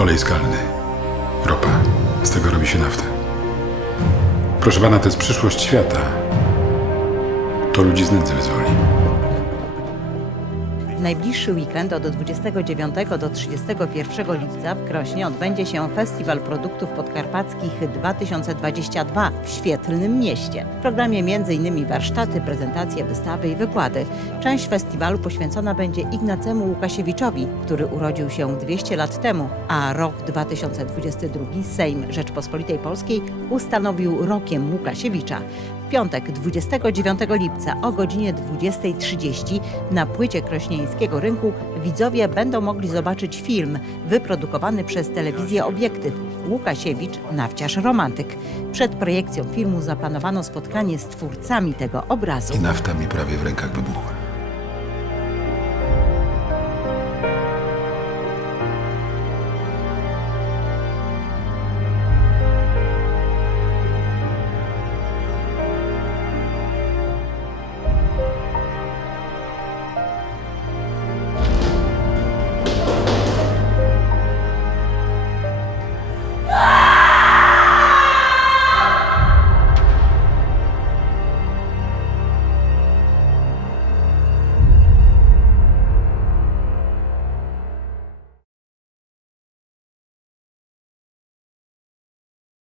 Olej skalny. Ropa. Z tego robi się nafta. Proszę pana, to jest przyszłość świata. To ludzi z nędzy wyzwoli. W najbliższy weekend od 29 do 31 lipca w Krośnie odbędzie się Festiwal Produktów Podkarpackich 2022 w świetlnym mieście. W programie m.in. warsztaty, prezentacje, wystawy i wykłady. Część festiwalu poświęcona będzie Ignacemu Łukasiewiczowi, który urodził się 200 lat temu, a rok 2022 Sejm Rzeczpospolitej Polskiej ustanowił rokiem Łukasiewicza. W piątek 29 lipca o godzinie 20.30 na płycie krośnieńskiego rynku widzowie będą mogli zobaczyć film wyprodukowany przez telewizję Obiektyw Łukasiewicz Nawciarz Romantyk. Przed projekcją filmu zaplanowano spotkanie z twórcami tego obrazu. I nafta mi prawie w rękach wybuchła.